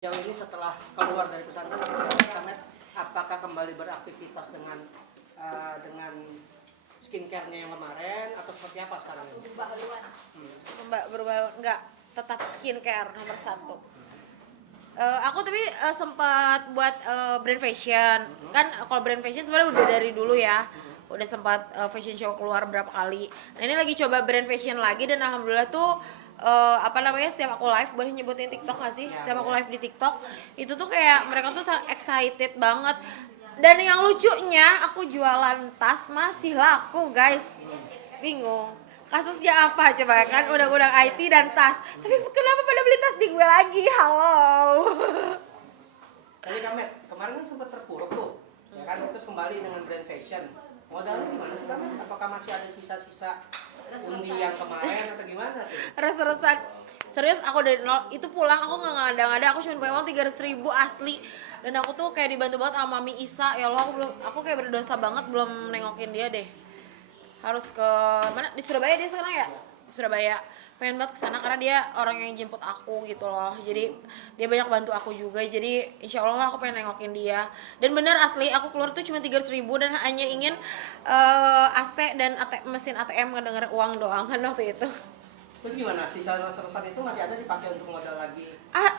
Yang ini setelah keluar dari pesantren seperti apa Kamet? Apakah kembali beraktivitas dengan skincare-nya yang kemarin atau seperti apa sekarang ini? Berubah haluan. Berubah enggak, tetap skincare nomor satu. Aku tapi sempat buat brand fashion. Kan kalau brand fashion sebenarnya udah dari dulu ya. Udah sempat fashion show keluar berapa kali. Nah, ini lagi coba brand fashion lagi dan alhamdulillah tuh setiap aku live, boleh nyebutin TikTok gak sih? Setiap aku live di TikTok itu tuh kayak mereka tuh excited banget. Dan yang lucunya aku jualan tas masih laku guys. Bingung kasusnya apa coba kan, undang-undang IT dan tas, tapi kenapa pada beli tas di gue lagi? Halo. Tapi Kamet, kemarin kan sempat terpuruk tuh, ya kan? Terus kembali dengan brand fashion. Modalnya gimana sih Kamet? Apakah masih ada sisa-sisa undi yang kemarin atau gimana tuh? Res-resan serius, aku dari nol itu pulang, aku nggak ngada-ngada, aku cuma punya uang 300.000 asli. Dan aku tuh kayak dibantu banget sama Mami Isa. Ya Allah, aku kayak berdosa banget belum nengokin dia deh. Harus ke mana, di Surabaya dia sekarang ya, di Surabaya. Pengen banget kesana karena dia orang yang jemput aku gitu loh, jadi dia banyak bantu aku juga, jadi insya Allah aku pengen nengokin dia. Dan bener asli aku keluar tuh cuma 300.000 dan hanya ingin AC dan mesin ATM ngedenger uang doang kan waktu itu. Terus gimana? Sisa resesan itu masih ada dipakai untuk modal lagi?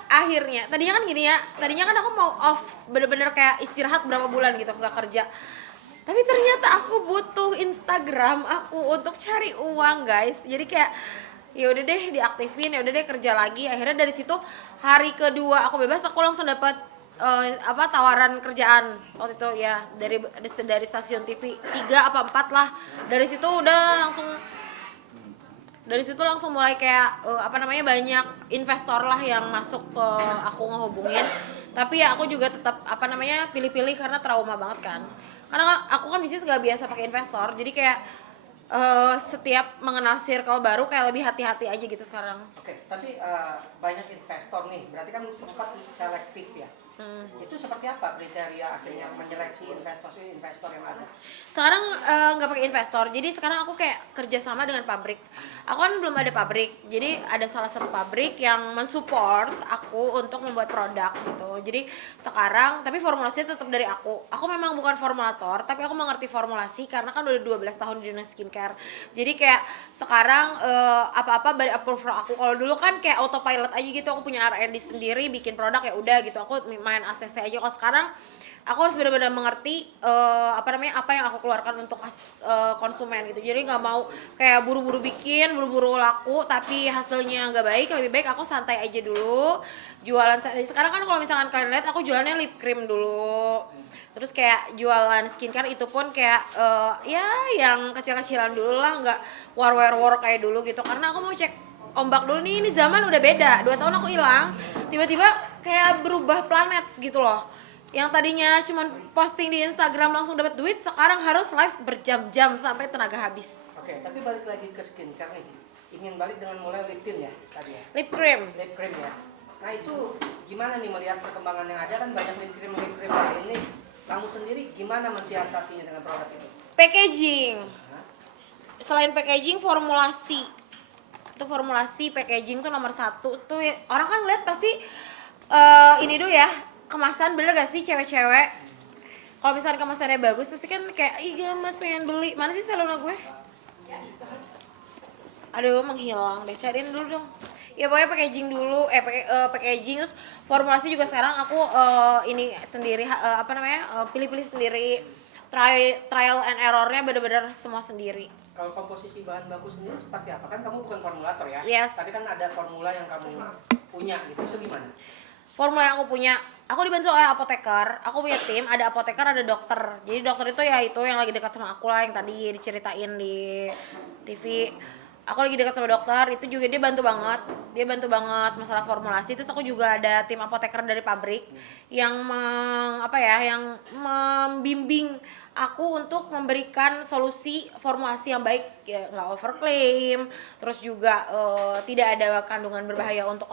Akhirnya tadinya kan gini ya, tadinya kan aku mau off bener-bener kayak istirahat berapa bulan gitu nggak kerja, tapi ternyata aku butuh Instagram aku untuk cari uang guys. Jadi kayak ya udah deh diaktifin, ya udah deh kerja lagi. Akhirnya dari situ hari kedua aku bebas, aku langsung dapat tawaran kerjaan waktu itu ya, dari stasiun TV 3 apa 4 lah. Dari situ udah langsung, dari situ langsung mulai kayak banyak investor lah yang masuk ke aku ngehubungin. Tapi ya aku juga tetap pilih-pilih karena trauma banget kan, karena aku kan bisnis gak biasa pakai investor, jadi kayak setiap mengenal circle baru kayak lebih hati-hati aja gitu sekarang. Oke, tapi banyak investor nih, berarti kan sempat selektif ya. Itu seperti apa kriteria akhirnya menyeleksi investor yang ada? Sekarang nggak pakai investor, jadi sekarang aku kayak kerjasama dengan pabrik. Aku kan belum ada pabrik, jadi ada salah satu pabrik yang mensupport aku untuk membuat produk gitu. Jadi sekarang, tapi formulasinya tetap dari aku. Aku memang bukan formulator, tapi aku mengerti formulasi karena kan udah 12 tahun di dunia skincare. Jadi kayak sekarang apa-apa dari approve aku. Kalau dulu kan kayak autopilot aja gitu, aku punya R&D sendiri, bikin produk ya udah gitu. Aku main ACC aja. Kalau sekarang aku harus benar-benar mengerti apa yang aku keluarkan untuk konsumen gitu. Jadi nggak mau kayak buru-buru bikin, buru-buru laku tapi hasilnya nggak baik. Lebih baik aku santai aja dulu jualan. Sekarang kan kalau misalkan kalian lihat aku jualannya lip cream dulu, terus kayak jualan skincare itu pun kayak ya yang kecil-kecilan dulu lah, nggak war kayak dulu gitu, karena aku mau cek ombak dulu nih. Ini zaman udah beda, 2 tahun aku hilang, tiba-tiba kayak berubah planet gitu loh. Yang tadinya cuman posting di Instagram langsung dapat duit, sekarang harus live berjam-jam sampai tenaga habis. Oke, tapi balik lagi ke skincare nih. Ingin balik dengan mulai lip tint ya tadi ya? Lip cream. Lip cream ya. Nah itu gimana nih melihat perkembangan yang ada, kan banyak lip cream lain nih. Kamu sendiri gimana mensiasatinya dengan produk itu? Packaging. Selain packaging, formulasi. Itu formulasi packaging tuh nomor satu tuh. Orang kan lihat pasti ini dulu ya, kemasan. Bener gak sih cewek-cewek kalau misalnya kemasannya bagus pasti kan kayak ih gemes pengen beli. Mana sih salona gue? Aduh menghilang deh, cariin dulu dong. Ya pokoknya packaging dulu, packaging, terus formulasi juga sekarang aku ini sendiri pilih-pilih sendiri, trial and errornya bener-bener semua sendiri. Kalau komposisi bahan baku sendiri seperti apa? Kan kamu bukan formulator ya? Yes. Tapi kan ada formula yang kamu punya gitu, itu gimana? Formula yang aku punya, aku dibantu oleh apoteker. Aku punya tim, ada apoteker, ada dokter. Jadi dokter itu ya itu yang lagi dekat sama aku lah, yang tadi diceritain di TV. Aku lagi dekat sama dokter, itu juga dia bantu banget. Dia bantu banget masalah formulasi. Terus aku juga ada tim apoteker dari pabrik yang yang membimbing aku untuk memberikan solusi formulasi yang baik, ya nggak overclaim, terus juga tidak ada kandungan berbahaya untuk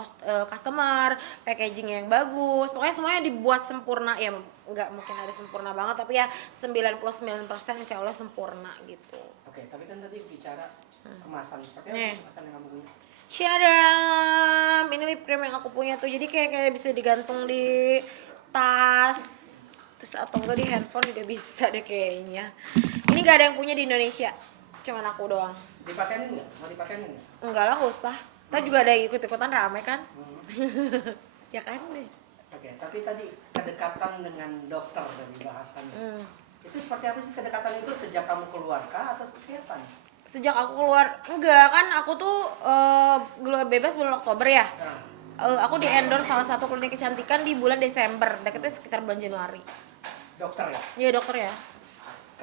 customer, packaging yang bagus, pokoknya semuanya dibuat sempurna. Ya nggak mungkin ada sempurna banget, tapi ya 99% insya Allah sempurna gitu. Oke, tapi kan tadi bicara kemasan, seperti apa Nih. kemasan yang kamu punya? Sharam, ini lip cream yang aku punya tuh, jadi kayak bisa digantung di tas, terus atau enggak di handphone juga bisa deh kayaknya. Ini gak ada yang punya di Indonesia, cuman aku doang. Dipakenin nggak? Mau dipakenin nggak? Enggak lah, gak usah. Ntar juga ada yang ikut-ikutan rame kan? Ya kan deh. Oke, tapi tadi kedekatan dengan dokter dari bahasannya. Itu seperti apa sih kedekatan itu sejak kamu keluar kah atau seperti apa nih? Sejak aku keluar, enggak kan aku tuh keluar bebas bulan Oktober ya. Aku di endorse salah satu klinik kecantikan di bulan Desember, deketnya sekitar bulan Januari. Dokter ya? Iya dokter ya.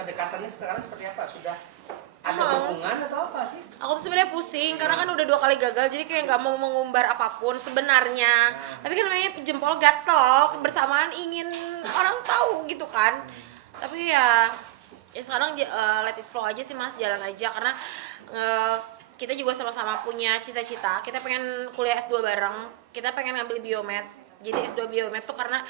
Kedekatannya sekarang seperti apa? Sudah ada Oh. hubungan atau apa sih? Aku tuh sebenarnya pusing karena kan udah 2 kali gagal, jadi kayak nggak mau mengumbar apapun sebenarnya. Tapi kan namanya jempol gatel, bersamaan ingin orang tahu gitu kan. Tapi ya sekarang let it flow aja sih Mas, jalan aja karena kita juga sama-sama punya cita-cita. Kita pengen kuliah S2 bareng, kita pengen ngambil biomed. Jadi S2 biomed tuh karena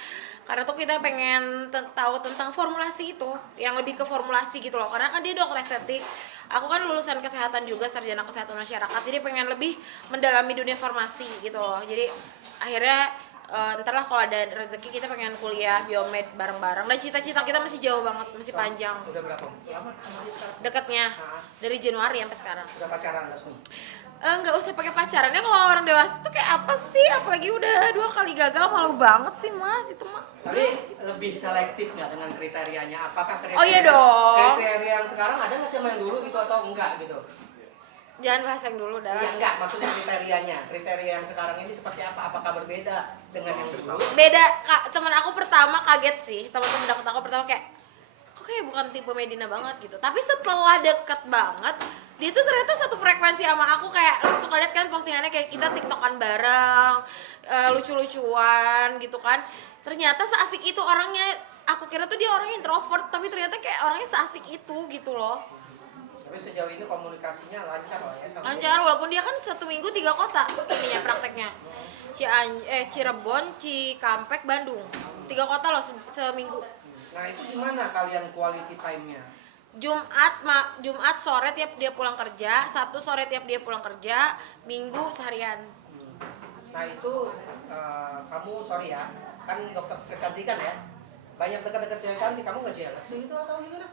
tuh kita pengen tahu tentang formulasi itu, yang lebih ke formulasi gitu loh. Karena kan dia dokter estetik, aku kan lulusan kesehatan juga, sarjana kesehatan masyarakat, jadi pengen lebih mendalami dunia farmasi gitu loh. Jadi akhirnya ntar lah kalau ada rezeki kita pengen kuliah biomed bareng-bareng. Dan cita-cita kita masih jauh banget, masih panjang. Udah berapa lama sama dia sekarang? Deketnya dari Januari sampai sekarang. Udah pacaran resmi? Nggak usah pakai pacarannya, kalau orang dewasa tuh kayak apa sih, apalagi udah 2 kali gagal, malu banget sih Mas itu mah. Tapi lebih selektif nggak dengan kriterianya? Apakah kriteria, Oh iya dong. kriteria yang sekarang ada nggak sih sama yang dulu gitu atau enggak gitu? Jangan bahas yang dulu dah. Iya enggak, maksudnya kriterianya. Kriteria yang sekarang ini seperti apa? Apakah berbeda dengan yang dulu? Beda. Teman aku pertama kaget sih, teman-teman dekat aku pertama kayak kok kayak bukan tipe Medina banget gitu. Tapi setelah deket banget, dia tuh ternyata satu frekuensi sama aku. Kayak suka lihat kan postingannya kayak kita tiktokan bareng, lucu-lucuan gitu kan. Ternyata seasik itu orangnya. Aku kira tuh dia orangnya introvert, tapi ternyata kayak orangnya seasik itu gitu loh. Tapi sejauh ini komunikasinya lancar lah ya sama Lancar, walaupun dia kan 1 minggu 3 kota ininya prakteknya. Cirebon, Cikampek, Bandung. 3 kota loh seminggu. Nah itu gimana kalian quality time-nya? Jumat sore tiap dia pulang kerja, Sabtu sore tiap dia pulang kerja, Minggu seharian. Nah itu kamu sorry ya, kan dokter kecantikan ya, banyak dekat-dekat cewek cantik, kamu nggak jealous gitu atau gimana?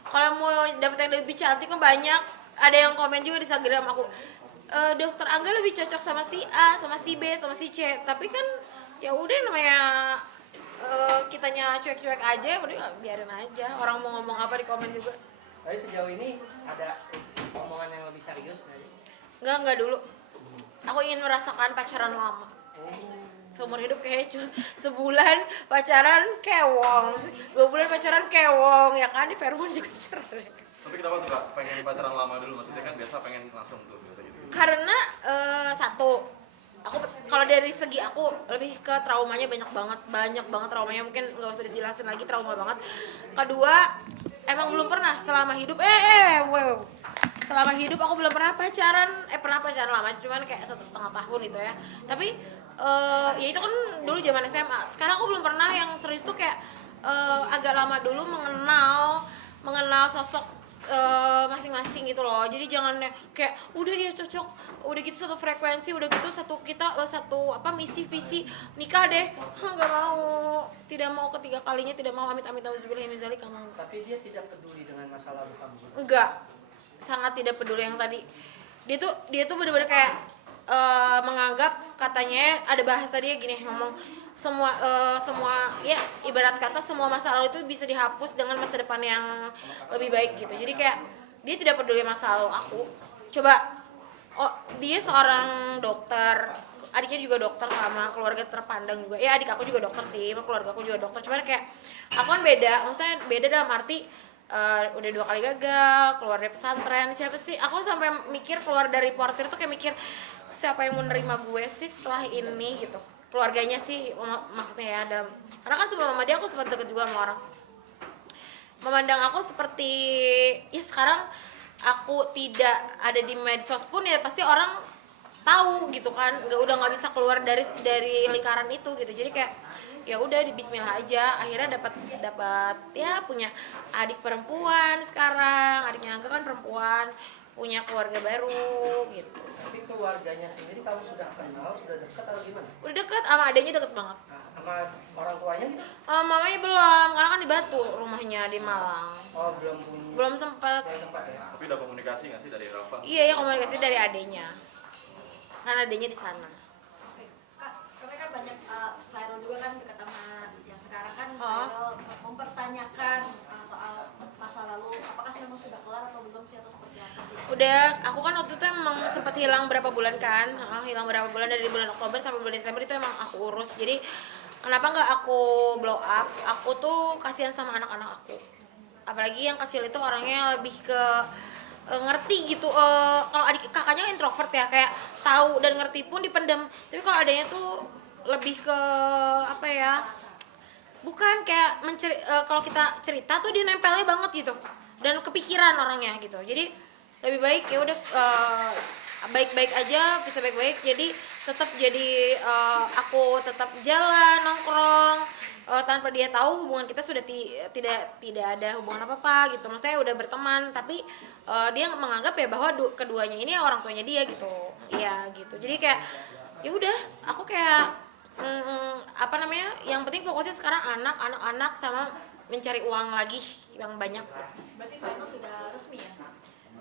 Kalau mau dapet yang lebih cantik mah banyak. Ada yang komen juga di Instagram aku, dokter Angga lebih cocok sama si A, sama si B, sama si C. Tapi kan ya udah namanya kitanya cuek-cuek aja, udah biarin aja. Orang mau ngomong apa di komen juga. Tapi sejauh ini ada omongan yang lebih serius nggak sih? Enggak dulu. Aku ingin merasakan pacaran lama. Seumur hidup kayak sebulan pacaran kewong, 2 bulan pacaran kewong, ya kan di Fairmont juga cerai. Tapi kenapa tuh Kak pengen pacaran lama dulu? Maksudnya kan biasa pengen langsung tuh biasa gitu. Karena satu, aku kalau dari segi aku lebih ke traumanya banyak banget traumanya, mungkin nggak usah dijelasin lagi, trauma banget. Kedua, emang belum pernah selama hidup wow. Selama hidup aku belum pernah pacaran, pernah pacaran lama, cuman kayak 1,5 tahun itu ya. Tapi ya itu kan dulu zaman SMA. Sekarang aku belum pernah yang serius tuh kayak agak lama dulu mengenal sosok masing-masing gitu loh. Jadi jangan kayak udah ya cocok, udah gitu satu frekuensi, udah gitu satu misi visi nikah deh. Nggak mau, tidak mau ketiga kalinya, tidak mau, amit-amit auzubillahi min dzalik, nggak mau. Tapi dia tidak peduli dengan masa lalu kamu. Enggak, sangat tidak peduli yang tadi. Dia tuh bener-bener kayak menganggap, katanya ada bahasa dia gini ngomong, semua ya ibarat kata semua masa lalu itu bisa dihapus dengan masa depan yang lebih baik gitu. Jadi kayak dia tidak peduli masa lalu aku. Coba, dia seorang dokter, adiknya juga dokter, sama keluarga terpandang juga. Ya adik aku juga dokter sih, keluarga aku juga dokter. Cuman kayak aku kan beda, maksudnya beda dalam arti udah 2 kali gagal, keluar dari pesantren. Siapa sih? Aku sampai mikir keluar dari portir tuh kayak mikir siapa yang mau nerima gue sih setelah ini gitu. Keluarganya sih maksudnya ya, karena kan sebelum sama dia aku sempat deket juga sama orang. Memandang aku seperti ya sekarang aku tidak ada di medsos pun ya pasti orang tahu gitu kan. Udah nggak bisa keluar dari lingkaran itu gitu. Jadi kayak ya udah di bismillah aja. Akhirnya dapat ya punya adik perempuan sekarang. Adiknya Angga kan perempuan, punya keluarga baru gitu. Tapi keluarganya sendiri kamu sudah kenal, sudah dekat atau gimana? Udah deket, sama adanya deket banget. Nah, sama orang tuanya gitu? Mamanya belum, karena kan di Batu rumahnya di Malang. Oh, belum punya. Belum sempat. Belum sempat ya. Tapi udah komunikasi nggak sih dari Rafa? Iya ya, komunikasi dari adenya. Kan adenya di sana. Oke. Kak, kami kan banyak viral juga kan dekat sama yang sekarang kan Oh. viral mempertanyakan soal masa lalu, apakah memang sudah kelar atau belum sih atau seperti apa sih? Udah, aku kan waktu itu emang sempat hilang berapa bulan kan. Hilang berapa bulan dari bulan Oktober sampai bulan Desember itu emang aku urus. Jadi kenapa nggak aku blow up? Aku tuh kasihan sama anak-anak aku. Apalagi yang kecil itu orangnya lebih ke ngerti gitu. Kalau adik kakaknya introvert ya, kayak tahu dan ngerti pun dipendam. Tapi kalau adanya tuh lebih ke apa ya? Bukan kayak kalau kita cerita tuh dia nempelnya banget gitu. Dan kepikiran orangnya gitu. Jadi lebih baik ya udah baik-baik aja, bisa baik-baik. Jadi tetap jadi aku tetap jalan nongkrong tanpa dia tahu hubungan kita sudah tidak ada hubungan apa-apa gitu. Maksudnya udah berteman, tapi dia menganggap ya bahwa keduanya ini orang tuanya dia gitu. Iya gitu. Jadi kayak ya udah, aku kayak apa namanya? Yang penting fokusnya sekarang anak-anak sama mencari uang lagi yang banyak. Berarti final sudah resmi ya?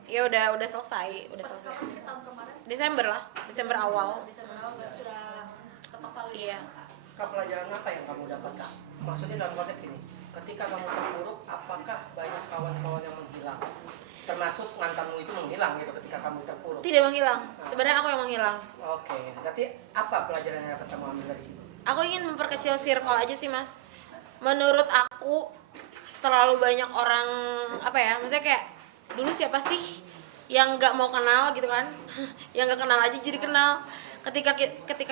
Ya udah selesai, udah selesai. Kapan sih tahun kemarin? Desember lah, Desember awal. Desember awal berarti sudah ketok palu. Iya. Kak, pelajaran apa yang kamu dapat, Kak? Maksudnya dalam konteks ini, ketika kamu terpuruk, apakah banyak kawan-kawan yang menghilang? Termasuk mantanmu itu menghilang gitu ketika kamu terpuruk? Tidak menghilang. Sebenarnya aku yang menghilang. Oke, berarti apa pelajaran yang dapat kamu ambil dari situ? Aku ingin memperkecil circle aja sih, Mas. Menurut aku terlalu banyak orang apa ya? Maksudnya kayak dulu siapa sih yang nggak mau kenal gitu kan? Yang nggak kenal aja jadi kenal. Ketika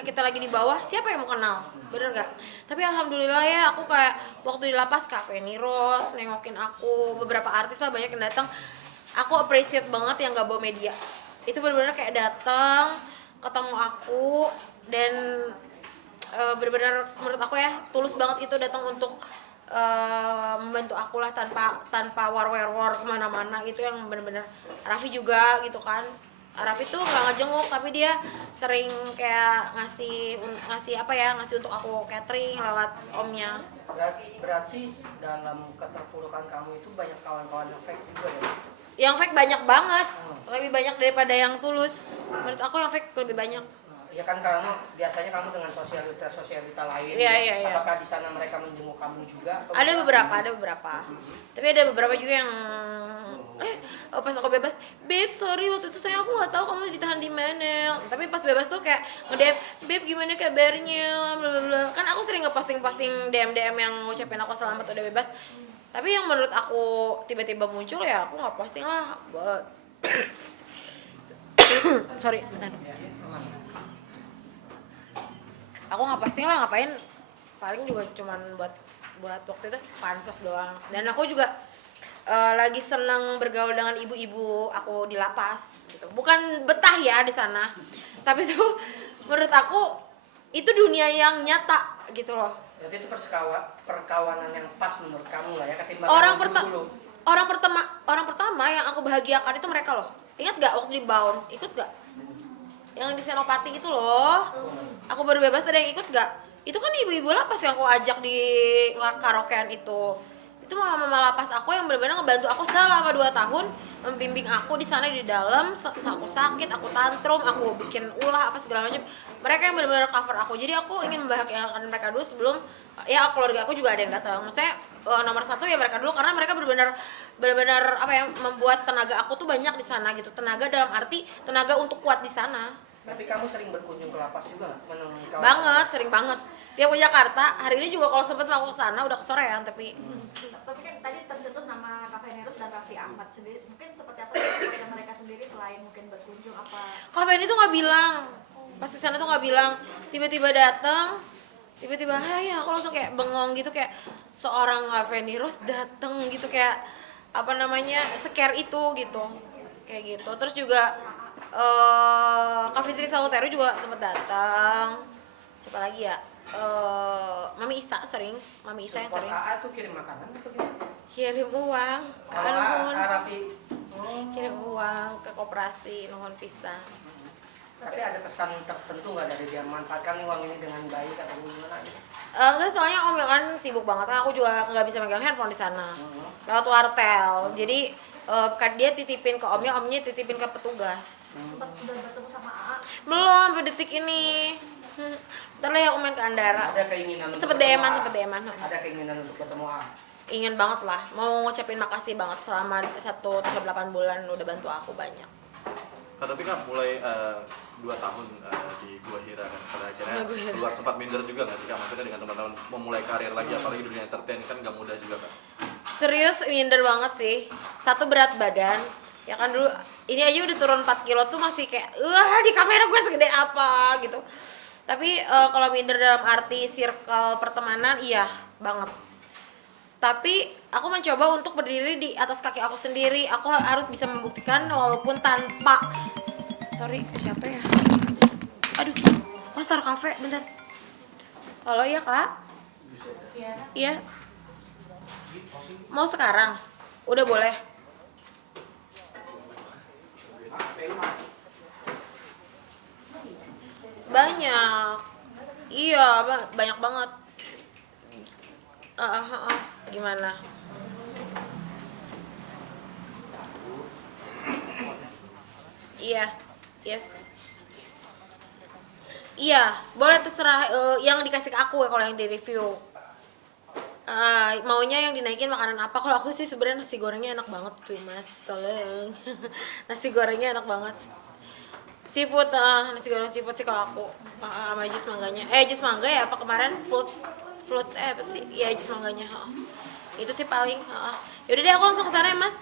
kita lagi di bawah, siapa yang mau kenal? Bener nggak? Tapi alhamdulillah ya, aku kayak waktu di lapas Cafe Niros nengokin aku, beberapa artis lah banyak yang datang. Aku appreciate banget yang nggak bawa media. Itu benar-benar kayak datang, ketemu aku, dan benar-benar menurut aku ya tulus banget itu datang untuk membantu aku lah tanpa war kemana-mana gitu, yang benar-benar Raffi juga gitu kan. Raffi tuh nggak ngejenguk, tapi dia sering kayak ngasih apa ya, ngasih untuk aku catering lewat omnya. Berarti dalam keterpurukan kamu itu banyak kawan-kawan yang fake juga ya? Yang fake banyak banget, lebih banyak daripada yang tulus. Menurut aku yang fake lebih banyak. Ya kan biasanya kamu dengan sosialita lain. Iya. Apakah di sana mereka menjenguk kamu juga? Atau Ada beberapa. Tapi ada beberapa juga yang pas aku bebas, "Beb, sorry waktu itu aku nggak tahu kamu ditahan di mana." Tapi pas bebas tuh kayak nge-DM, "Beb, gimana kabarnya?" bla bla bla. Kan aku sering nge-posting DM yang ngucapin aku selamat udah bebas. Tapi yang menurut aku tiba-tiba muncul ya aku nggak posting lah. Sorry, bentar. Aku nggak posting lah, ngapain, paling juga cuman buat waktu itu pansos doang. Dan aku juga lagi senang bergaul dengan ibu-ibu aku di lapas gitu. Bukan betah ya di sana, tapi tuh menurut aku itu dunia yang nyata gitu loh. Jadi itu perkawanan yang pas menurut kamu lah ya, ketimbang dulu. Orang pertama yang aku bahagiakan itu mereka loh. Ingat gak waktu di Bound? Ikut gak? Yang di Senopati itu loh. Aku baru bebas, ada yang ikut gak? Itu kan ibu-ibu lapas yang aku ajak di karaokean itu. Itu mama lapas aku yang benar-benar ngebantu aku selama 2 tahun, membimbing aku di sana di dalam. Aku sakit, aku tantrum, aku bikin ulah apa segala macam. Mereka yang benar-benar cover aku. Jadi aku ingin membahagiakan mereka dulu sebelum ya keluarga aku juga ada yang datang. Maksudnya nomor 1 ya mereka dulu, karena mereka benar-benar apa ya, membuat tenaga aku tuh banyak di sana gitu. Tenaga dalam arti tenaga untuk kuat di sana. Tapi kamu sering berkunjung ke lapas juga nggak? Menemui kawan? Banget, sering banget. Dia ke Jakarta, hari ini juga kalau sempet aku ke sana udah kesorean tapi Tapi kan tadi tercetus nama Cafe Neros dan Raffi Ahmad sendiri. Mungkin seperti apa sih yang mereka sendiri selain mungkin berkunjung apa? Cafe ini tuh nggak bilang, pas di sana tuh nggak bilang, tiba-tiba datang, tiba-tiba hai, aku langsung kayak bengong gitu, kayak seorang Cafe Neros datang gitu, kayak apa namanya, scare itu gitu, kayak gitu. Terus juga Cafe Trisal Utero juga sempet datang. Siapa lagi ya? Mami Isa yang Support sering AA tuh kirim makanan atau gimana? kirim uang. Kalau Ampun. Raffi kirim uang ke koperasi nuhun pisan. Tapi ada pesan tertentu nggak dari dia manfaatkan uang ini dengan baik atau gimana gitu? Enggak, soalnya om kan sibuk banget, aku juga nggak bisa megang handphone di sana lewat wartel. Jadi kan dia titipin ke omnya titipin ke petugas. Sempat udah bertemu sama AA. Belum sampai detik ini. Ntar lah ya aku main ke Andara. Ada keinginan untuk Sempet bertemu DM-an, A? sempet DM-an. Ada keinginan untuk bertemu A? Ingin banget lah, mau ngucapin makasih banget selama 1 sampai 8 bulan udah bantu aku banyak. Tapi kan mulai 2 tahun di Gua Hira kan, pada akhirnya Gua Hira. keluar sempat minder juga nggak sih Kak? Maksudnya dengan teman-teman memulai karir lagi, apalagi dunia entertain kan nggak mudah juga kan? Serius minder banget sih. Satu, berat badan. Ya kan dulu ini aja udah turun 4 kilo tuh masih kayak wah di kamera gue segede apa gitu. Tapi kalau minder dalam arti circle pertemanan iya banget. Tapi aku mencoba untuk berdiri di atas kaki aku sendiri. Aku harus bisa membuktikan walaupun tanpa sorry siapa ya? Aduh, Master Cafe bentar. Halo ya kak? Iya. Mau sekarang? Udah boleh. Banyak. Iya, banyak banget. Gimana? Iya. Yes. Iya, boleh terserah yang dikasih ke aku ya kalau yang di review. Maunya yang dinaikin makanan apa? Kalau aku sih sebenarnya nasi gorengnya enak banget tuh mas, tolong. Nasi gorengnya enak banget. Seafood, nasi goreng seafood sih kalau aku sama jus mangganya. Jus mangga ya apa kemarin? Fruit apa sih? Ya jus mangganya. Itu sih paling. Yaudah deh aku langsung ke sana ya mas.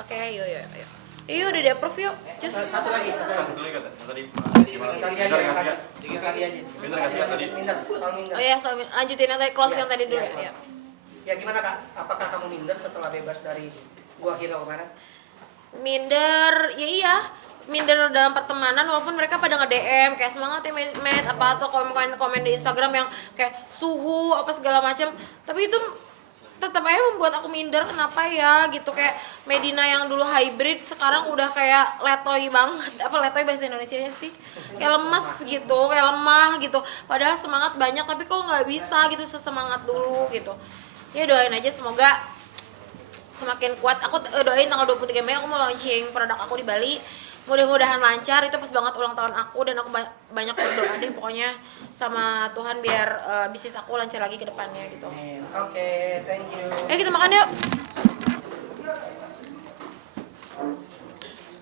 Oke, yuk. Iya udah di approve yuk. Jus. Satu lagi. Satu lagi Kak, tadi gimana? Yang tadi Minder aja, nggak sih Kak? yang tadi aja. Minder nggak sih Kak tadi? Minder, soal minder. Oh iya, soal lanjutin yang tadi close Iya, yang tadi dulu iya, ya. Ya gimana kak? Apakah kamu minder setelah bebas dari Gua Hira kemarin? Minder, ya iya. Minder dalam pertemanan walaupun mereka pada nge-DM kayak semangat ya met apa atau komen di Instagram yang kayak suhu apa segala macam. Tapi itu tetap aja membuat aku minder, kenapa ya gitu. Kayak Medina yang dulu hybrid sekarang udah kayak letoy banget. Apa letoy bahasa Indonesia ya sih? Kayak lemes gitu, kayak lemah gitu. Padahal semangat banyak tapi kok nggak bisa gitu sesemangat dulu gitu. Ya doain aja semoga semakin kuat. Aku doain tanggal 23 Mei aku mau launching produk aku di Bali. Mudah-mudahan lancar, itu pas banget ulang tahun aku dan aku banyak berdoa deh pokoknya sama Tuhan biar bisnis aku lancar lagi ke depannya gitu. Oke, thank you. Kita makan yuk.